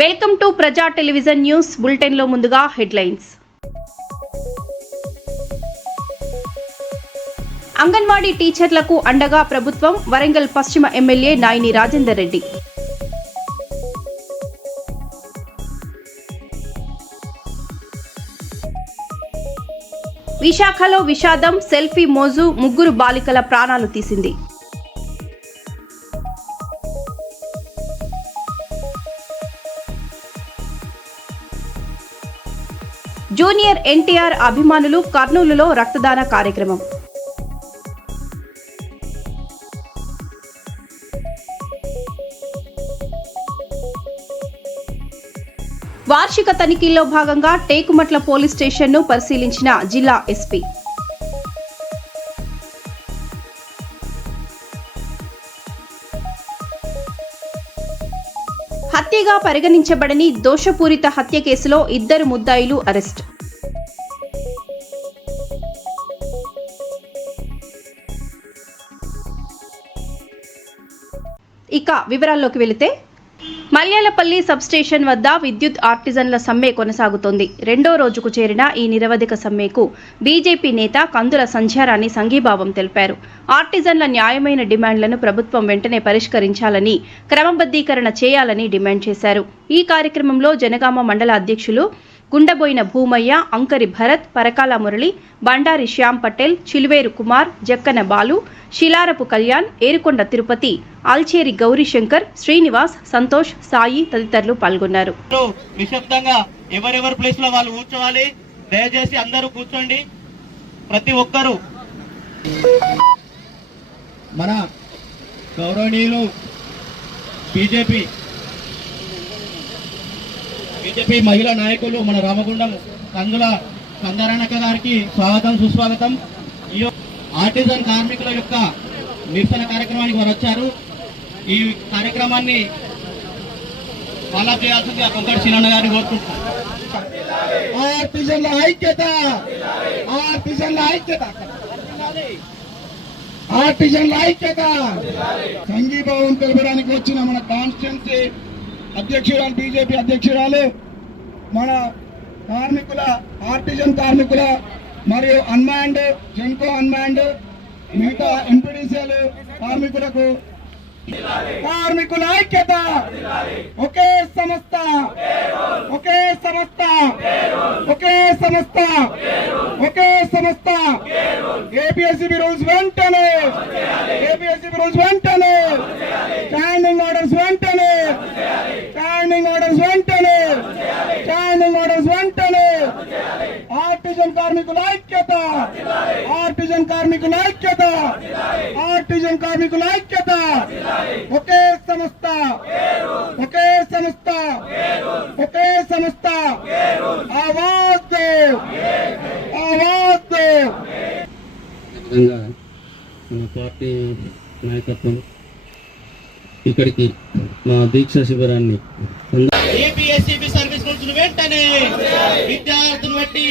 Welcome to ప్రజా television news bulletin లో ముందుగా హెడ్లైన్స్. అంగన్వాడీ టీచర్లకు అండగా ప్రభుత్వం, వరంగల్ పశ్చిమ ఎమ్మెల్యే నాయిని రాజేందర్ రెడ్డి. విశాఖలో విషాదం, సెల్ఫీ మోజు, ముగ్గురు బాలికల ప్రాణాలు తీసింది. జూనియర్ ఎన్టీఆర్ అభిమానులు కర్నూలులో రక్తదాన కార్యక్రమం. వార్షిక తనిఖీల్లో భాగంగా టేకుమట్ల పోలీస్ స్టేషన్ను పరిశీలించిన జిల్లా ఎస్పీ. హత్యగా పరిగణించబడని దోషపూరిత హత్య కేసులో 2 ముద్దాయిలు అరెస్ట్. ఇక వివరాల్లోకి వెళితే, మల్యాలపల్లి సబ్స్టేషన్ వద్ద విద్యుత్ ఆర్టిజన్ల సమ్మె కొనసాగుతోంది. 2వ రోజుకు చేరిన ఈ నిరవధిక సమ్మెకు బీజేపీ నేత కందుల సంధ్యారాణి సంఘీభావం తెలిపారు. ఆర్టిజన్ల న్యాయమైన డిమాండ్లను ప్రభుత్వం వెంటనే పరిష్కరించాలని, క్రమబద్ధీకరణ చేయాలని డిమాండ్ చేశారు. ఈ కార్యక్రమంలో జనగామ మండల అధ్యక్షులు గుండబోయిన భూమయ్య, అంకరి భరత్, పరకాల మురళి, బండారి శ్యామ్ పటేల్, చిలువేరు కుమార్, జక్కన బాలు, శిలారపు కళ్యాణ్, ఏరుకొండ తిరుపతి, అల్చేరి గౌరీశంకర్, శ్రీనివాస్, సంతోష్, సాయి తదితరులు పాల్గొన్నారు. నిశ్శబ్దంగా ఎవరెవరి ప్లేస్ లో వాళ్ళు కూర్చోవాలి. దయచేసి అందరూ కూర్చోండి. ప్రతి ఒక్కరూ మన గౌరవనీయులు బీజేపీ మహిళా నాయకులు మన రామగుండం కందుల సందారాణక్క గారికి స్వాగతం, సుస్వాగతం. ఈ ఆర్టిజన్ కార్మికుల యొక్క నిరసన కార్యక్రమానికి వారు వచ్చారు. ఈ కార్యక్రమాన్ని ఫాలో చేయాల్సిందిగా కొంకటి సీనన్న గారిని కోరుకుంటున్నారు. ఆర్టిజన్ల ఐక్యత, ఆర్టిజన్ల ఐక్యత, ఆర్టిజన్ల ఐక్యత. సంఘీభావం తెలపడానికి వచ్చిన మన కాన్స్టిట్యున్సీ అధ్యక్షురాలు, బీజేపీ అధ్యక్షురాలు, మన కార్మికుల, ఆర్టిజన్ కార్మికుల మరియు అన్మాండ్, జెన్కో అన్మాండ్, మిగతా ఎంపీడీసీలు కార్మికులకు కార్మికుల ఐక్యత. ఒకే సంస్థ, ఒకే సంస్థ, ఒకే సంస్థ, ఒకే సంస్థ. ఏపీఎస్సీబీ రూల్స్ వెంటనే, ఏపీఎస్సీబీ రూల్స్ వెంటనే, స్టాండింగ్ ఆర్డర్స్ వెంటనే, స్టాండింగ్ ఆర్డర్స్ వెంటనే, స్టాండింగ్ ఆర్డర్స్ వెంటనే. ఆర్టిజన్ కార్మికుల ఐక్యత, ఆర్టిజన్ కార్మికుల ఐక్యత, ఆర్టిజన్ కార్మికుల ఐక్యత. ఒకే సంస్థ, ఒకే సంస్థ, ఒకే సంస్థ. ఆవాజ్ దో, ఆవాజ్ దో. మన పార్టీ నాయకత్వం ఇక్కడికి మా దీక్ష శిబిరాన్ని ఏపీఎస్సీబీ సర్వీస్ రూల్స్ వెంటనే విద్యార్థులు బట్టి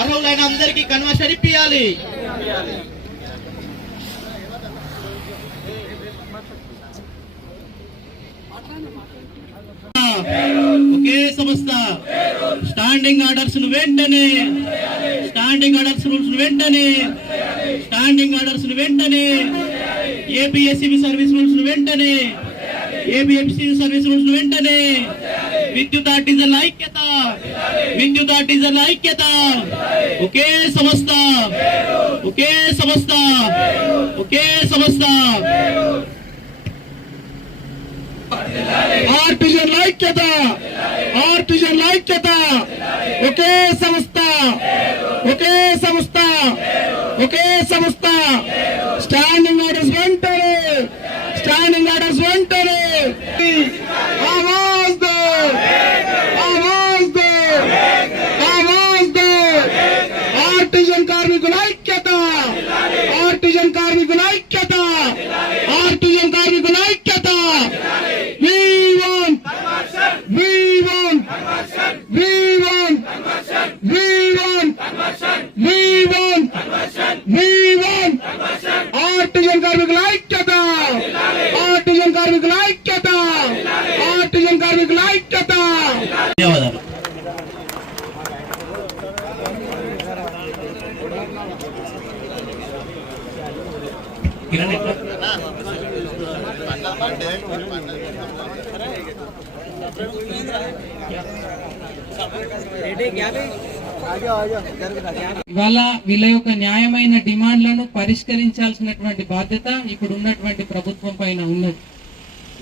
అర్హులైన అందరికీ కన్వర్షన్ ఇప్పియాలి. ఒకే సంస్థ. స్టాండింగ్ ఆర్డర్స్ వెంటనే, స్టాండింగ్ ఆర్డర్స్ రూల్స్ వెంటనే, స్టాండింగ్ ఆర్డర్స్ వెంటనే. ఏపీఎస్సీబీ సర్వీస్ రూల్స్ వెంటనే, ఏపీఎస్సీబీ సర్వీస్ రూల్స్ వెంటనే. విద్యుత్ ఆర్టిజన్ల ఐక్యత, విద్యుత్ ఆర్టిజన్ల ఐక్యత. ఒకే సంస్థ, ఒకే సంస్థ, ఒకే సంస్థ. ఆర్టిజన్ల ఐక్యత, ఆర్టిజన్ల ఐక్యత. ఒకే సంస్థ, ఒకే సంస్థ, ఒకే సంస్థ. స్టాండింగ్ ఆర్డర్స్ వెంటనే, స్టాండింగ్ ఆర్డర్స్ వెంటనే. ఆవాజ్ దో, ఆవాజ్ దో, ఆవాజ్ దో. ఆర్టిజన్ కార్మికుల ఐక్యత, ఆర్టిజన్ కార్మికుల ఐక్యత, ఆర్టిజన్ కార్మికుల ఐక్యత. We want, we want, we want, we want, we want, we want. Artisan కార్మికుల ఐక్యత, ఆర్టిజన్ కార్మికుల ఐక్యత, ఆర్టిజన్ కార్మికుల ఐక్యత. ధన్యవాదాలు. ఇవాళ వీళ్ళ యొక్క న్యాయమైన డిమాండ్లను పరిష్కరించాల్సినటువంటి బాధ్యత ఇప్పుడు ఉన్నటువంటి ప్రభుత్వం పైన ఉన్నది.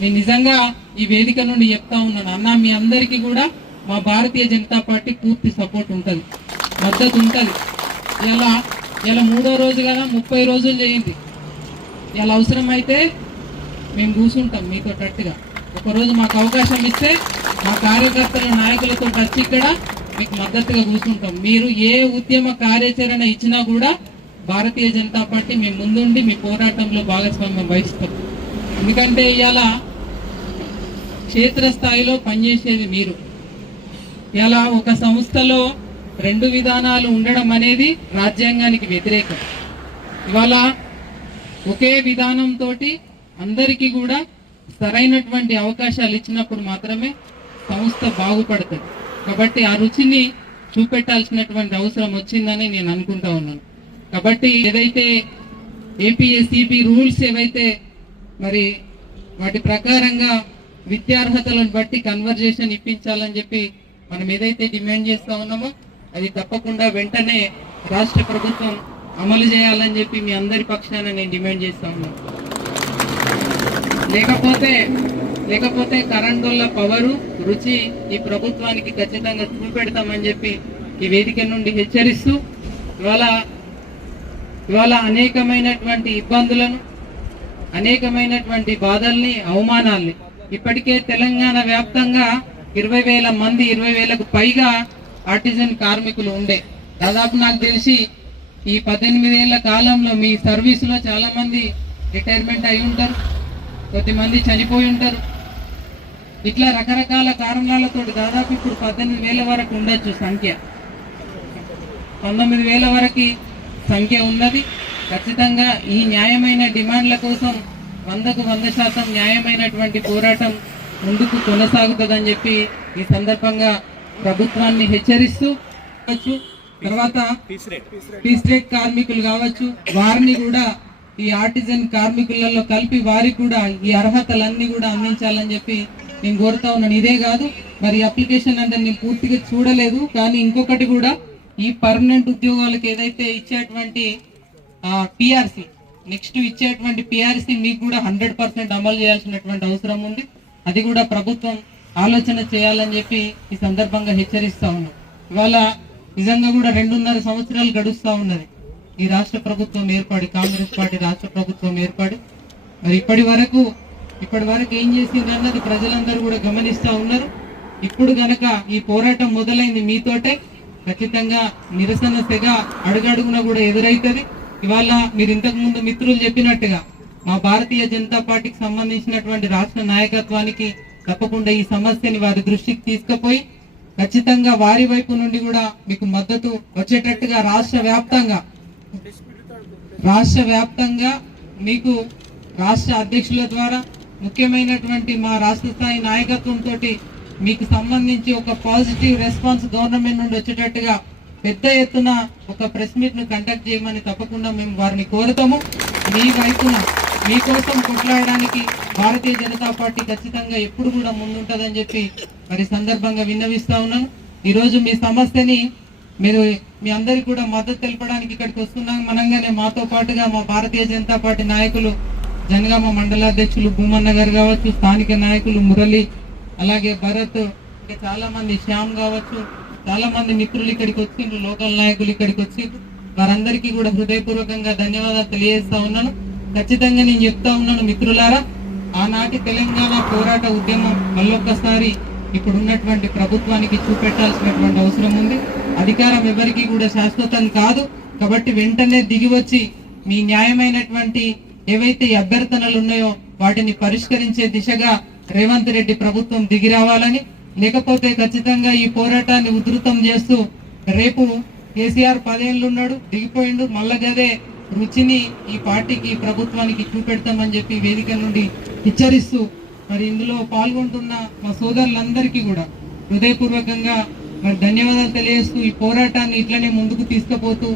నేను నిజంగా ఈ వేదిక నుండి చెప్తా ఉన్నాను, అన్న మీ అందరికీ కూడా మా భారతీయ జనతా పార్టీ పూర్తి సపోర్ట్ ఉంటుంది, మద్దతు ఉంటుంది. ఇలా 3వ రోజు కదా, 30 రోజులు చేయండి. ఇలా అవసరమైతే మేము కూర్చుంటాం మీతో గట్టిగా. ఒకరోజు మాకు అవకాశం ఇస్తే మా కార్యకర్తల నాయకులతో వచ్చి ఇక్కడ మీకు మద్దతుగా కూర్చుంటాం. మీరు ఏ ఉద్యమ కార్యాచరణ ఇచ్చినా కూడా భారతీయ జనతా పార్టీ మీ ముందుండి మీ పోరాటంలో భాగస్వామ్యం వహిస్తాం. ఎందుకంటే ఇవాళ క్షేత్రస్థాయిలో పనిచేసేది మీరు. ఇలా ఒక సంస్థలో 2 విధానాలు ఉండడం అనేది రాజ్యాంగానికి వ్యతిరేకం. ఇవాళ ఒకే విధానంతో అందరికీ కూడా సరైనటువంటి అవకాశాలు ఇచ్చినప్పుడు మాత్రమే సంస్థ బాగుపడుతుంది. కాబట్టి ఆ రుచిని చూపెట్టాల్సినటువంటి అవసరం వచ్చిందని నేను అనుకుంటా ఉన్నాను. కాబట్టి ఏదైతే ఏపీఎస్సిపి రూల్స్ ఏవైతే మరి వాటి ప్రకారంగా విద్యార్హతలను బట్టి కన్వర్జేషన్ ఇప్పించాలని చెప్పి మనం ఏదైతే డిమాండ్ చేస్తా ఉన్నామో అది తప్పకుండా వెంటనే రాష్ట్ర ప్రభుత్వం అమలు చేయాలని చెప్పి మీ అందరి పక్షాన నేను డిమాండ్ చేస్తా ఉన్నాను. లేకపోతే కరెంట్ వల్ల పవరు రుచి ఈ ప్రభుత్వానికి ఖచ్చితంగా చూపెడతామని చెప్పి ఈ వేదిక నుండి హెచ్చరిస్తూ ఇవాళ అనేకమైనటువంటి ఇబ్బందులను, అనేకమైనటువంటి బాధల్ని, అవమానాల్ని ఇప్పటికే తెలంగాణ వ్యాప్తంగా 20,000 మంది, 20,000కు పైగా ఆర్టిజన్ కార్మికులు ఉండే. దాదాపు నాకు తెలిసి ఈ 18 ఏళ్ల కాలంలో మీ సర్వీసులో చాలా మంది రిటైర్మెంట్ అయి ఉంటారు, కొద్దిమంది చనిపోయి ఉంటారు. ఇట్లా రకరకాల కారణాలతో దాదాపు ఇప్పుడు 18,000 వరకు ఉండొచ్చు సంఖ్య, 19,000 వరకు సంఖ్య ఉన్నది. ఖచ్చితంగా ఈ న్యాయమైన డిమాండ్ల కోసం 100కు 100% న్యాయమైనటువంటి పోరాటం ముందుకు కొనసాగుతుందని చెప్పి ఈ సందర్భంగా ప్రభుత్వాన్ని హెచ్చరిస్తూ తర్వాత పీస్ రేట్ కార్మికులు కావచ్చు, వారిని కూడా ఈ ఆర్టిజన్ కార్మికులలో కలిపి వారికి కూడా ఈ అర్హతలన్నీ కూడా అందించాలని చెప్పి నేను కోరుతా ఉన్నాను. ఇదే కాదు, మరి అప్లికేషన్ అంటే నేను పూర్తిగా చూడలేదు, కానీ ఇంకొకటి కూడా ఈ పర్మనెంట్ ఉద్యోగాలకు ఏదైతే ఇచ్చేటువంటి పిఆర్సి, నెక్స్ట్ ఇచ్చేటువంటి పిఆర్సి మీకు కూడా 100% అమలు చేయాల్సినటువంటి అవసరం ఉంది. అది కూడా ప్రభుత్వం ఆలోచన చేయాలని చెప్పి ఈ సందర్భంగా హెచ్చరిస్తా ఉన్నాం. ఇవాళ నిజంగా కూడా 2.5 సంవత్సరాలు గడుస్తా ఉన్నది ఈ రాష్ట్ర ప్రభుత్వం ఏర్పడి, కాంగ్రెస్ పార్టీ రాష్ట్ర ప్రభుత్వం ఏర్పడి. మరి ఇప్పటి వరకు ఏం చేసింది అన్నది ప్రజలందరూ కూడా గమనిస్తా ఉన్నారు. ఇప్పుడు గనక ఈ పోరాటం మొదలైంది మీతోటే, ఖచ్చితంగా నిరసన తెగ అడుగడుగున కూడా ఎదురైతుంది. ఇవాళ మీరు ఇంతకు ముందు మిత్రులు చెప్పినట్టుగా మా భారతీయ జనతా పార్టీకి సంబంధించినటువంటి రాష్ట్ర నాయకత్వానికి తప్పకుండా ఈ సమస్యని వారి దృష్టికి తీసుకుపోయి ఖచ్చితంగా వారి వైపు నుండి కూడా మీకు మద్దతు వచ్చేటట్టుగా రాష్ట్ర వ్యాప్తంగా మీకు రాష్ట్ర అధ్యక్షుల ద్వారా, ముఖ్యమైనటువంటి మా రాష్ట్ర స్థాయి నాయకత్వంతో మీకు సంబంధించి ఒక పాజిటివ్ రెస్పాన్స్ గవర్నమెంట్ నుండి వచ్చేటట్టుగా పెద్ద ఎత్తున ఒక ప్రెస్ మీట్ ను కండక్ట్ చేయమని తప్పకుండా మేము వారిని కోరుతాము. మీ వైపున మీకోసం కొట్లాడడానికి భారతీయ జనతా పార్టీ ఖచ్చితంగా ఎప్పుడు కూడా ముందుంటదని చెప్పి మరి సందర్భంగా విన్నవిస్తా ఉన్నాను. ఈరోజు మీ సమస్యని మీరు మీ అందరికి కూడా మద్దతు తెలపడానికి ఇక్కడికి వస్తున్నాం. మనంగానే మాతో పాటుగా మా భారతీయ జనతా పార్టీ నాయకులు, జనగామ మండలాధ్యక్షులు భూమన్న గారు కావచ్చు, స్థానిక నాయకులు మురళి, అలాగే భరత్, చాలా మంది శ్యామ్ కావచ్చు, చాలా మంది మిత్రులు ఇక్కడికి వచ్చిండ్రు, లోకల్ నాయకులు ఇక్కడికి వచ్చిండ్రు. వారందరికీ కూడా హృదయపూర్వకంగా ధన్యవాదాలు తెలియజేస్తా ఉన్నాను. ఖచ్చితంగా నేను చెప్తా ఉన్నాను మిత్రులారా, ఆనాటి తెలంగాణ పోరాట ఉద్యమం మళ్ళొక్కసారి ఇప్పుడు ఉన్నటువంటి ప్రభుత్వానికి చూపెట్టాల్సినటువంటి అవసరం ఉంది. అధికారం ఎవరికి కూడా శాశ్వతం కాదు. కాబట్టి వెంటనే దిగి వచ్చి మీ న్యాయమైనటువంటి ఏవైతే అభ్యర్థనలు ఉన్నాయో వాటిని పరిష్కరించే దిశగా రేవంత్ రెడ్డి ప్రభుత్వం దిగి రావాలని, లేకపోతే ఖచ్చితంగా ఈ పోరాటాన్ని ఉధృతం చేస్తూ రేపు కేసీఆర్ 10 ఏళ్ళు ఉన్నాడు, దిగిపోయిండు, మళ్ళా గదే రుచిని ఈ పార్టీకి ప్రభుత్వానికి చూపెడతామని చెప్పి వేదిక నుండి హెచ్చరిస్తూ మరి ఇందులో పాల్గొంటున్న మా సోదరులందరికీ కూడా హృదయపూర్వకంగా మరి ధన్యవాదాలు తెలియజేస్తూ ఈ పోరాటాన్ని ఇట్లనే ముందుకు తీసుకుపోతూ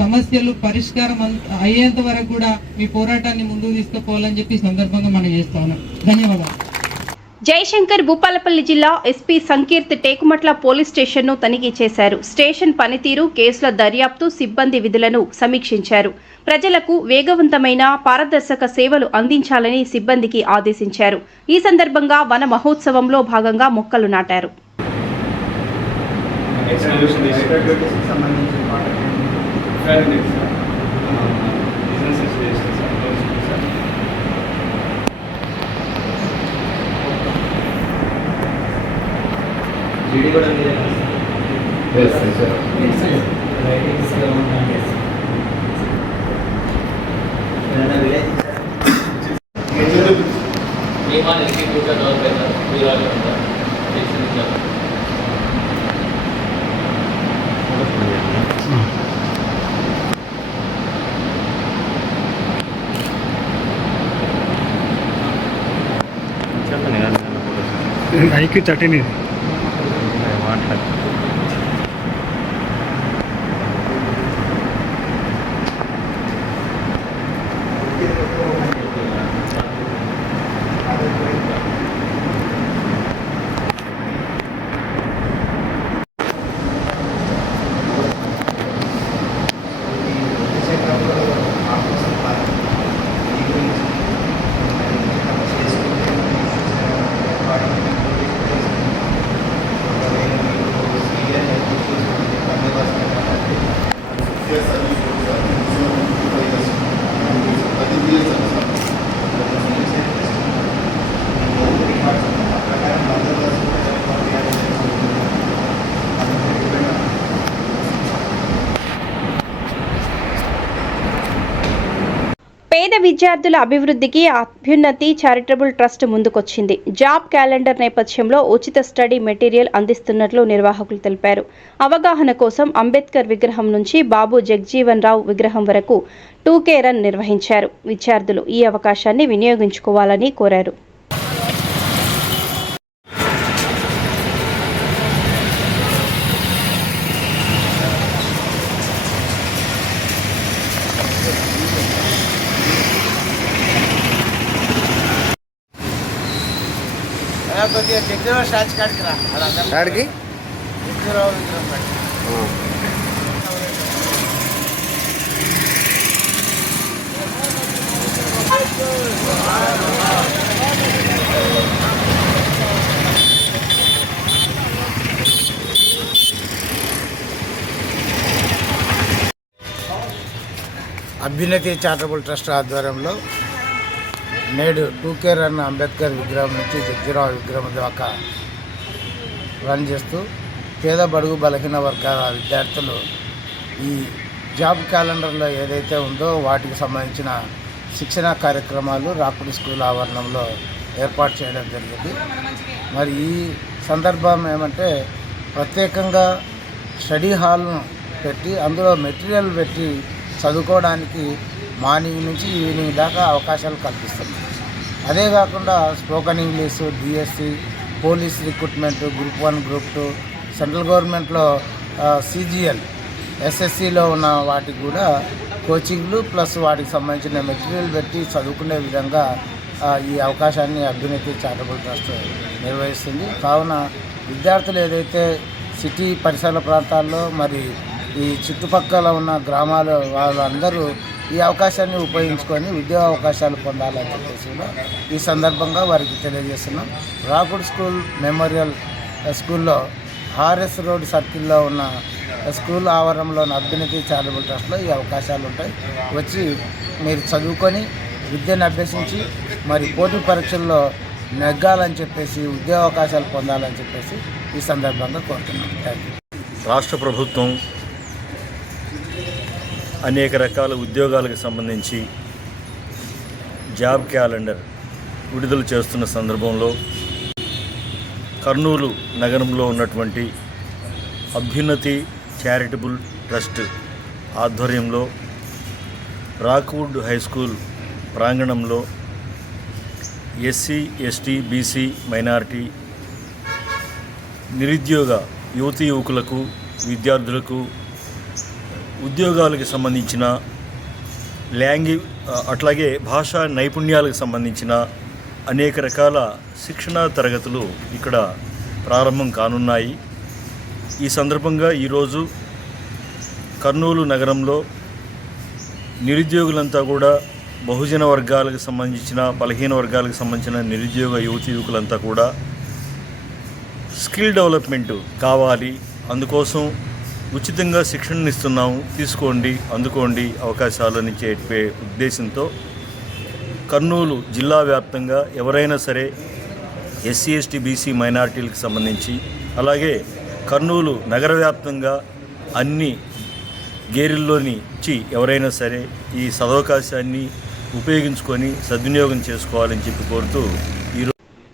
సమస్యలు పరిష్కారం అయ్యేంత వరకు కూడా మీ పోరాటాన్ని ముందుకు తీసుకుపోవాలని చెప్పి ఈ సందర్భంగా మనం చేస్తా ఉన్నాం. ధన్యవాదాలు. జయశంకర్ భూపాలపల్లి జిల్లా ఎస్పీ సంకీర్త్ టేకుమట్ల పోలీస్ స్టేషన్ను తనిఖీ చేశారు. స్టేషన్ పనితీరు, కేసుల దర్యాప్తు, సిబ్బంది విధులను సమీక్షించారు. ప్రజలకు వేగవంతమైన పారదర్శక సేవలు అందించాలని సిబ్బందికి ఆదేశించారు. ఈ సందర్భంగా వన మహోత్సవంలో భాగంగా మొక్కలు నాటారు. ఐక్యూ చట్నీ పేద విద్యార్థుల అభివృద్ధికి అభ్యున్నతి చారిటబుల్ ట్రస్ట్ ముందుకొచ్చింది. జాబ్ క్యాలెండర్ నేపథ్యంలో ఉచిత స్టడీ మెటీరియల్ అందిస్తున్నట్లు నిర్వాహకులు తెలిపారు. అవగాహన కోసం అంబేద్కర్ విగ్రహం నుంచి బాబు జగ్జీవన్ రావు విగ్రహం వరకు 2K రన్ నిర్వహించారు. విద్యార్థులు ఈ అవకాశాన్ని వినియోగించుకోవాలని కోరారు. కాడికి అభ్యున్నతి చారిటబుల్ ట్రస్ట్ ఆధ్వర్యంలో నేడు 2K రన్ అంబేద్కర్ విగ్రహం నుంచి జగ్జీరావు విగ్రహం దాకా రన్ చేస్తూ పేద బడుగు బలహీన వర్గాల విద్యార్థులు ఈ జాబ్ క్యాలెండర్లో ఏదైతే ఉందో వాటికి సంబంధించిన శిక్షణా కార్యక్రమాలు రాకుడి స్కూల్ ఆవరణంలో ఏర్పాటు చేయడం జరిగింది. మరి ఈ సందర్భం ఏమంటే ప్రత్యేకంగా స్టడీ హాల్ను పెట్టి అందులో మెటీరియల్ పెట్టి చదువుకోవడానికి మార్నింగ్ నుంచి ఈవినింగ్ దాకా అవకాశాలు కల్పిస్తున్నాం. అదే కాకుండా spoken English, DSC, police recruitment, group 1, group 2, central గవర్నమెంట్లో CGL, SSCలో ఉన్న వాటికి కూడా కోచింగ్లు ప్లస్ వాటికి సంబంధించిన మెటీరియల్ పెట్టి చదువుకునే విధంగా ఈ అవకాశాన్ని అభ్యున్నతి చారిటబుల్ ట్రస్ట్ నిర్వహిస్తుంది. కావున విద్యార్థులు ఏదైతే సిటీ పరిసర ప్రాంతాల్లో మరి ఈ చుట్టుపక్కల ఉన్న గ్రామాల వాళ్ళందరూ ఈ అవకాశాన్ని ఉపయోగించుకొని ఉద్యోగ అవకాశాలు పొందాలని చెప్పేసి కూడా ఈ సందర్భంగా వారికి తెలియజేస్తున్నాం. రాకుడ్ స్కూల్ మెమోరియల్ స్కూల్లో RS రోడ్ సర్కిల్లో ఉన్న స్కూల్ ఆవరణంలో అభ్యున్నతి చారిటబుల్ ట్రస్ట్లో ఈ అవకాశాలు ఉంటాయి. వచ్చి మీరు చదువుకొని విద్యను అభ్యసించి మరి పోటీ పరీక్షల్లో నెగ్గాలని చెప్పేసి ఉద్యోగ అవకాశాలు పొందాలని చెప్పేసి ఈ సందర్భంగా కోరుతున్నాం. Thank you. రాష్ట్ర ప్రభుత్వం అనేక రకాల ఉద్యోగాలకు సంబంధించి జాబ్ క్యాలెండర్ విడుదల చేస్తున్న సందర్భంలో కర్నూలు నగరంలో ఉన్నటువంటి అభ్యున్నతి చారిటబుల్ ట్రస్ట్ ఆధ్వర్యంలో రాక్వుడ్ హై స్కూల్ ప్రాంగణంలో SC, ST, BC మైనారిటీ నిరుద్యోగ యువతీ యువకులకు విద్యార్థులకు ఉద్యోగాలకు సంబంధించిన అట్లాగే భాషా నైపుణ్యాలకు సంబంధించిన అనేక రకాల శిక్షణా తరగతులు ఇక్కడ ప్రారంభం కానున్నాయి. ఈ సందర్భంగా ఈరోజు కర్నూలు నగరంలో నిరుద్యోగులంతా కూడా బహుజన వర్గాలకు సంబంధించిన బలహీన వర్గాలకు సంబంధించిన నిరుద్యోగ యువతీ యువకులంతా కూడా స్కిల్ డెవలప్మెంట్ కావాలి, అందుకోసం ఉచితంగా శిక్షణ ఇస్తున్నాము, తీసుకోండి, అందుకోండి అవకాశాలని చెప్పే ఉద్దేశంతో కర్నూలు జిల్లా వ్యాప్తంగా ఎవరైనా సరే ఎస్సీ ఎస్టీ బీసీ మైనారిటీలకు సంబంధించి అలాగే కర్నూలు నగర వ్యాప్తంగా అన్ని గేరుల్లోనిచ్చి ఎవరైనా సరే ఈ సదవకాశాన్ని ఉపయోగించుకొని సద్వినియోగం చేసుకోవాలని చెప్పి కోరుతూ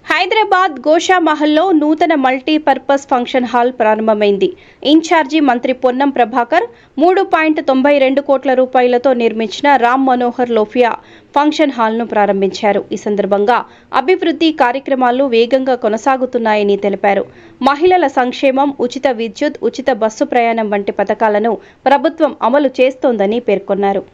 హైదరాబాద్ గోషామహల్లో నూతన మల్టీపర్పస్ ఫంక్షన్ హాల్ ప్రారంభమైంది. ఇన్ఛార్జి మంత్రి పొన్నం ప్రభాకర్ 3.92 కోట్ల రూపాయలతో నిర్మించిన రామ్ మనోహర్ లోహియా ఫంక్షన్ హాల్ను ప్రారంభించారు. ఈ సందర్భంగా అభివృద్ధి కార్యక్రమాలు వేగంగా కొనసాగుతున్నాయని తెలిపారు. మహిళల సంక్షేమం, ఉచిత విద్యుత్, ఉచిత బస్సు ప్రయాణం వంటి పథకాలను ప్రభుత్వం అమలు చేస్తోందని పేర్కొన్నారు.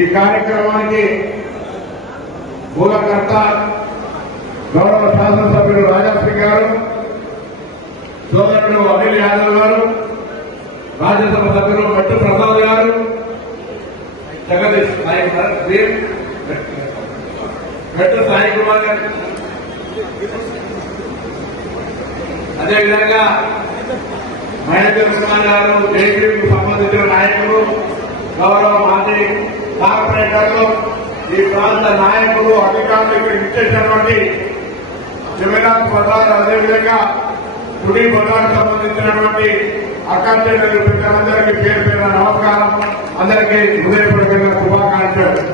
ఈ కార్యక్రమానికి మూలకర్త గౌరవ శాసనసభ్యులు రాజాశ్రీ గారు, సోదరుడు అనిల్ యాదవ్ గారు, రాజ్యసభ సభ్యులు భట్టు ప్రసాద్ గారు, జగదీష్ భట్టు సాయి కుమార్ గారు, అదేవిధంగా మహేంద్ర కుమార్ గారు, జేపీకు సంబంధించిన నాయకులు, గౌరవ మాజీ కార్పొరేటర్లు, ఈ ప్రాంత నాయకులు, అధికారులు ఇక్కడ ఇచ్చేసినటువంటి జగన్నాథ్ బజార్, అదేవిధంగా గుడి బజార్ సంబంధించినటువంటి అకాంక్షలు పెద్దలందరికీ పేరు పేరు నమస్కారం, అందరికీ హృదయపూర్వకంగా శుభాకాంక్షలు.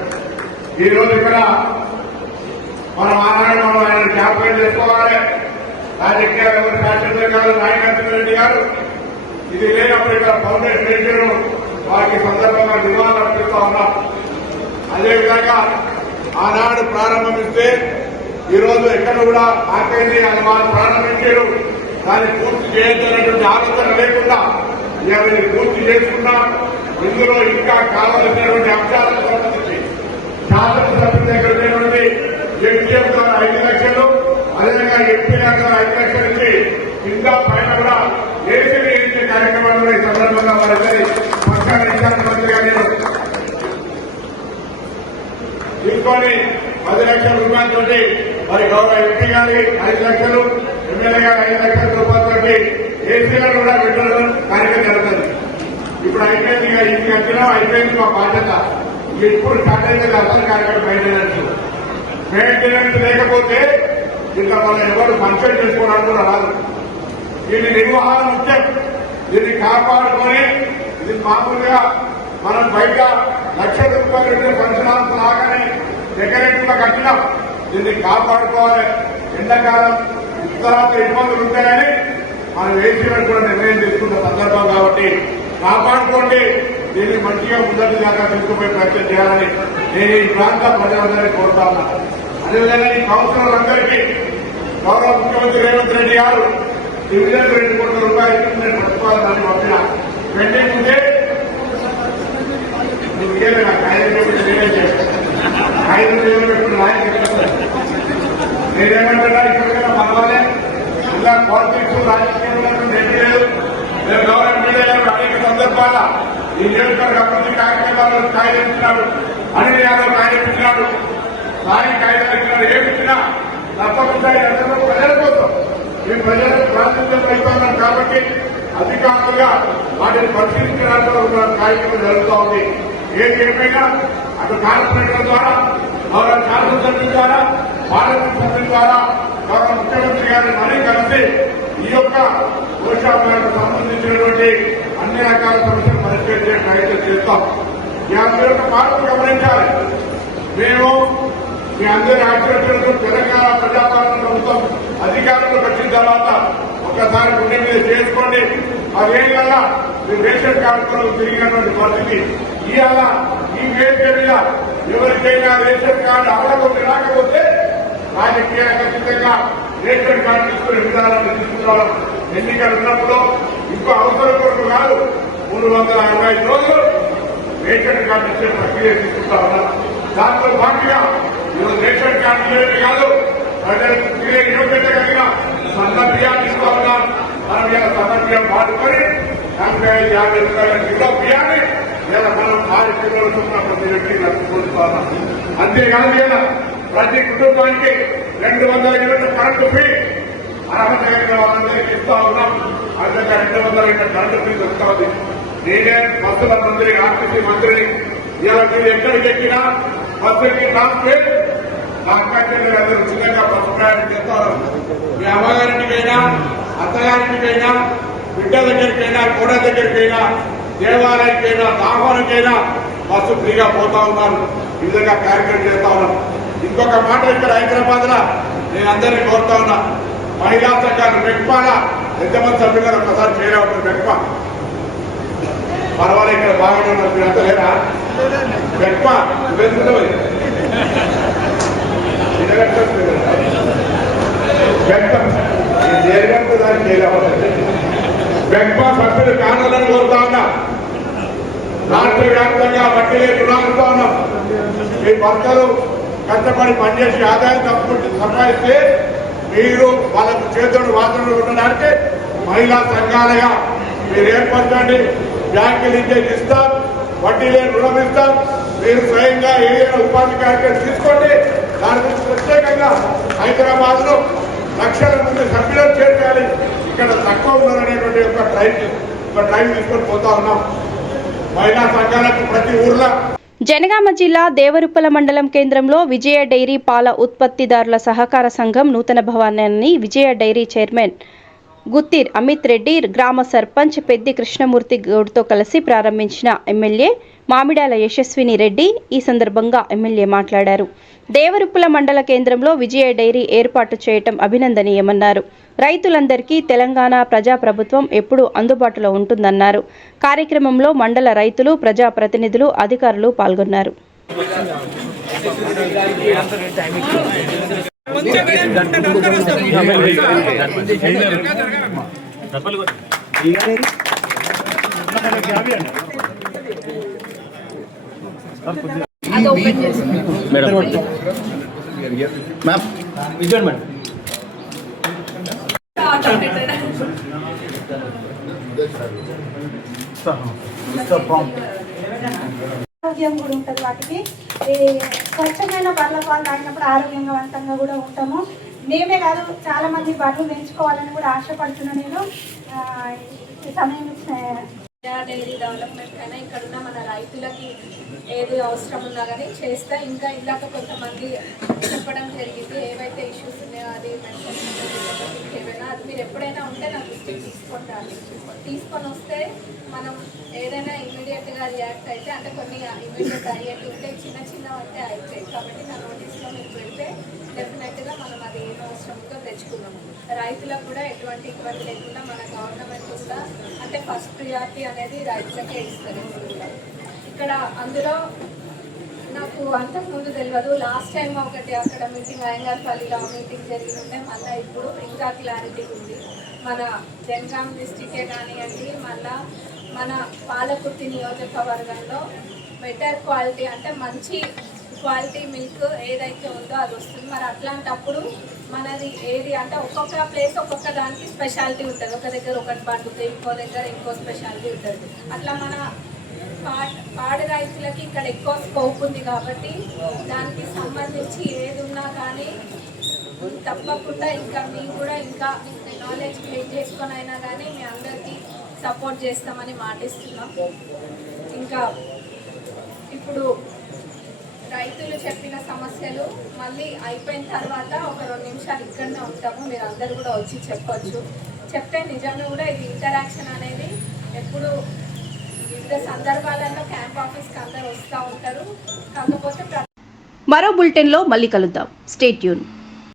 ఈ రోజు ఇక్కడ మనం ఆనాడు ఆయన జ్ఞాపకం చేసుకోవాలి. రాజకీయాలు ఎవరు శాశ్వత గారు, నాయకత్వం రెడ్డి గారు ఇది లేనప్పుడు ఇక్కడ ఫౌండేషన్ వేసారు, వారికి సందర్భంగా నివాళులు అర్పిస్తా ఉన్నాం. అదేవిధంగా ఆనాడు ప్రారంభిస్తే ఈరోజు ఎక్కడ కూడా ఆకైంది అని వాళ్ళు ప్రారంభించారు, దాన్ని పూర్తి చేయాలనేటువంటి ఆలోచన లేకుండా ఇవన్నీ పూర్తి చేసుకున్నాం. ఇందులో ఇంకా కావాల్సినటువంటి అంశాలకు సంబంధించి శాసనసభ్యుల దగ్గర ఉన్నటువంటి ఎంపీఎం ద్వారా 5 లక్షలు, అదేవిధంగా ఎంపీ గారు 5 లక్షలు ఇచ్చి ఇంకా పైన కూడా ఏసీని ఇచ్చే కార్యక్రమాలు ఈ సందర్భంగా వారి పక్కన ఇన్ఛార్జ్ మంత్రిగా నేను తీసుకొని 10 లక్షల రూపాయలతో మరి గౌరవ ఎంపీ గారి 5 లక్షలు, ఎమ్మెల్యే గారి 5 లక్షల రూపాయలతో ఏసీలను కూడా పెట్టడం కార్యక్రమం జరుగుతుంది. ఇప్పుడు అయిపోయింది, ఇక ఇంటికి వచ్చినా అయిపోయింది మా బాధ్యత. ఇప్పుడు స్టార్ట్ అయితే అసలు కార్యక్రమం మెయింటెనెన్స్ లేకపోతే ఇంకా మనం ఎవరు ఫంక్షన్ చేసుకోవడానికి కూడా రాదు. దీని నిర్వహణ ముఖ్యం. దీన్ని కాపాడుకొని ఇది మామూలుగా మనం బయట లక్షల రూపాయలు ఫంక్షన్ హాల్స్ లాగానే డెకరేటివ్ గా కట్టినాం. దీన్ని కాపాడుకోవాలి. ఎండాకాలం తర్వాత ఇబ్బందులు ఉంటాయని మనం ఏసీలను కూడా నిర్ణయం తీసుకున్న సందర్భం కాబట్టి కాపాడుకోండి. దీన్ని మంచిగా ముందటి దాకా తీసుకుపోయే ప్రయత్నం చేయాలని నేను ఈ ప్రాంత ప్రజలందరినీ కోరుతా ఉన్నాను. అదేవిధంగా ఈ కౌన్సిలర్లందరికీ గౌరవ ముఖ్యమంత్రి రేవంత్ రెడ్డి గారు డివిజన్ 2 కోట్ల రూపాయలు నేను ప్రతిపాదన పంపిన పెండింగ్ ఉంటే నేనేమంటున్నా ఇప్పటికైనా పర్వాలే. ఇలా పాలిటిక్స్ రాజకీయంలో లేదు. నేను గవర్నమెంట్ మీడియా గారు అనేక సందర్భాల ఈ నియోజకవర్గ అభివృద్ధి కార్యక్రమాలను కాయలించినాడు, అనిల్ యాదవ్ కాయలించినాడు, సాయి కాయలించినాడు. ఏమిచ్చినా తప్పకుండా ప్రజల కోసం మేము ప్రజలకు ప్రాతినిధ్యం వహిస్తున్నాం కాబట్టి అధికారులుగా వాటిని పరిశీలించడానికి ఒక కార్యక్రమం జరుగుతూ ఉంది. ఏది ఏమైనా అటు కార్పొరేటర్ ద్వారా, గౌరవ శాసనసభ్యుల ద్వారా, పార్లమెంట్ సభ్యుల ద్వారా, గౌరవ ముఖ్యమంత్రి గారిని మరీ కలిసి ఈ యొక్క పోషకాలకు సంబంధించినటువంటి అన్ని రకాల సమస్యలు పరిష్కరించే ప్రయత్నం చేస్తాం. ఈ యొక్క మార్పు గమనించాలి. మేము మీ అందరి ఆశీర్వచనతో తెలంగాణ ప్రజాపాలన ప్రభుత్వం అధికారంలోకి వచ్చిన తర్వాత ఒక్కసారి గుండె మీద చేసుకోండి. అదేళ్ళ మీరు రేషన్ కార్డులో తిరిగినటువంటి పరిస్థితి ఇవాళ ఈ వేదిక మీద ఎవరికైనా రేషన్ కార్డు అవ్వకపోతే రాకపోతే రాజకీయ ఖచ్చితంగా రేషన్ కార్డు తీసుకునే విధానాన్ని తీసుకురావడం ఎన్నికలు ఉన్నప్పుడు ఇంకో అవసరం కొరకు కాదు 365 రోజులు రేషన్ కార్డు ఇచ్చే ప్రక్రియ తీసుకుంటా ఉన్నారు. దాంట్లో భాగంగా ఈరోజు రేషన్ కార్డు ఇవ్వడమే కాదు ప్రజలకు తిరిగే యోగ్యత కలిగిన సన్న బియ్యాన్ని ఇస్తా ఉన్నారు. మనం ఇలా సన్న బియ్యం వాడుకొని 40-50 రూపాయల కిలో బియ్యాన్ని ఇలా మనం 6 కిలోల చొప్పున ప్రతి వ్యక్తికి నడుపుకుంటా ఉన్నాం. అంతేకాదు ఇలా ప్రతి కుటుంబానికి 200 యూనిట్ల కరెంటు ఫ్రీ అర్హత కలిగిన వాళ్ళందరికీ ఇస్తా ఉన్నాం. అందుకే 200 యూనిట్ల కరెంటు ఫ్రీ వస్తా ఉంది. నేనే బస్సుల మంత్రి, ఆర్టీసీ మంత్రి. ఇలా మీరు ఎక్కడికి ఎక్కినా బస్సుకి ట్రాన్స్పోర్ట్ నా అక్కడికి అందరూ ఉచితంగా బస్సు ప్రయాణం చేస్తారు. మీ అమ్మగారింటికైనా, అత్తగారింటికైనా, బిడ్డ దగ్గరికైనా, కూడ దగ్గరికైనా, దేవాలయానికైనా, దాహోనికైనా బస్సు ఫ్రీగా పోతా ఉన్నారు. ఈ విధంగా కార్యక్రమం చేస్తా ఉన్నారు. ఇంకొక మాట ఇక్కడ హైదరాబాద్ లో నేను అందరినీ కోరుతా ఉన్నా, మహిళా సంఘాలు మెట్పాల ఎంతమంది సభ్యులు ఒకసారి చేరవుతారు. మెట్పా పర్వాలేదు, ఇక్కడ బాగానే ఉన్నారు. మీరు అంతా లేరా? మెట్పా వెళ్తున్నావు బెంపా సభ్యులు కానాలని కోరుతా ఉన్నా. రాష్ట్ర వ్యాప్తంగా వడ్డీ లేని రుణాలు ఇస్తా ఉన్నాం. మీ భర్తలు కష్టపడి పనిచేసి ఆదాయం సంపాదిస్తే మీరు వాళ్ళకు చేతుడు వాదనలు ఉండడానికి మహిళా సంఘాలుగా మీరు ఏర్పరచండి. బ్యాంకు లింకేజ్ ఇస్తాం, వడ్డీ లేని రుణం ఇస్తాం. మీరు స్వయంగా ఏదైనా ఉపాధి కార్యక్రమం తీసుకోండి. దాని గురించి ప్రత్యేకంగా హైదరాబాద్ లో లక్షల మంది సభ్యులను చేర్చాలి. ఇక్కడ తక్కువ ఉన్నారనేటువంటి ఒక డ్రైవ్ తీసుకొని పోతా ఉన్నాం. మహిళా సంఘాలకు ప్రతి ఊర్లో. జనగామ జిల్లా దేవరుప్పల మండలం కేంద్రంలో విజయ డైరీ పాల ఉత్పత్తిదారుల సహకార సంఘం నూతన భవనాన్ని విజయ డైరీ చైర్మన్ గుత్తిర్ అమిత్ రెడ్డి, గ్రామ సర్పంచ్ పెద్ది కృష్ణమూర్తి గౌడ్తో కలిసి ప్రారంభించిన ఎమ్మెల్యే మామిడాల యశస్విని రెడ్డి. ఈ సందర్భంగా ఎమ్మెల్యే మాట్లాడారు. దేవరుప్పుల మండల కేంద్రంలో విజయ డైరీ ఏర్పాటు చేయటం అభినందనీయమన్నారు. రైతులందరికీ తెలంగాణ ప్రజాప్రభుత్వం ఎప్పుడూ అందుబాటులో ఉంటుందన్నారు. కార్యక్రమంలో మండల రైతులు, ప్రజాప్రతినిధులు, అధికారులు పాల్గొన్నారు. ఆరోగ్యం కూడా ఉంటుంది. వాటికి స్వచ్ఛమైన బర్రెల పాలు తాగినప్పుడు ఆరోగ్యవంతంగా కూడా ఉంటాము. మేమే కాదు, చాలా మంది బర్రెలు పెంచుకోవాలని కూడా ఆశపడుతున్నాను. నేను ఈ సమయం డైరీ డెవలప్మెంట్ అయినా ఇక్కడ ఉన్న మన రైతులకి ఏది అవసరం ఉన్నా కానీ చేస్తే ఇంకా ఇలాగ కొంతమంది చెప్పడం జరిగింది. ఏవైతే ఇష్యూస్ ఉన్నాయో అది ఏమైనా అది మీరు ఎప్పుడైనా ఉంటే నా దృష్టికి తీసుకొని వస్తే మనం ఏదైనా ఇమీడియట్గా రియాక్ట్ అయితే, అంటే కొన్ని ఇమీడియట్ అయ్యేట్టు ఉంటే చిన్న అంటే అవుతాయి. కాబట్టి నా నోటీస్లో మీరు పెడితే డెఫినెట్గా మనం అది ఏం అవసరంతో తెచ్చుకున్నాము. రైతులకు కూడా ఎటువంటి ఇబ్బంది లేకుండా మన గవర్నమెంట్ కూడా అంటే ఫస్ట్ ప్రియారిటీ అనేది రైతులకే ఇస్తారు. ఇక్కడ అందులో నాకు అంతకుముందు తెలియదు. లాస్ట్ టైం ఒకటి అక్కడ మీటింగ్ అయ్యంగార్పల్లిలో మీటింగ్ జరిగి ఉంటే మళ్ళీ ఇప్పుడు ఇంకా క్లారిటీ ఉంది. మన జనగాం డిస్టికే కానివ్వండి, మళ్ళా మన పాలకుర్తి నియోజకవర్గంలో బెటర్ క్వాలిటీ అంటే మంచి క్వాలిటీ మిల్క్ ఏదైతే ఉందో అది వస్తుంది. మరి అట్లాంటప్పుడు మనది ఏది అంటే ఒక్కొక్క ప్లేస్ ఒక్కొక్క దానికి స్పెషాలిటీ ఉంటుంది. ఒక దగ్గర ఒకటి పండుతుంది, ఇంకో దగ్గర ఇంకో స్పెషాలిటీ ఉంటుంది. అట్లా మన పాడి రైతులకి ఇక్కడ ఎక్కువ స్కోప్ ఉంది కాబట్టి దానికి సంబంధించి ఏది ఉన్నా కానీ తప్పకుండా ఇంకా మేము కూడా ఇంకా నాలెడ్జ్ గెయిన్ చేసుకొని అయినా కానీ మీ అందరికీ సపోర్ట్ చేస్తామని మాటిస్తున్నాం. ఇంకా ఇప్పుడు రైతులు చెప్పిన సమస్యలు మళ్ళీ అయిపోయిన తర్వాత ఒక 2 నిమిషాలు ఇక్కడనే ఉంటాము, మీరు అందరు కూడా వచ్చి చెప్పొచ్చు. చెప్తే నిజంగా కూడా ఇది ఇంటరాక్షన్ అనేది ఎప్పుడు వివిధ సందర్భాలలో క్యాంప్ ఆఫీస్కి అందరు వస్తూ ఉంటారు. కాకపోతే మరో బులెటిన్లో మళ్ళీ కలుద్దాం. Stay tune.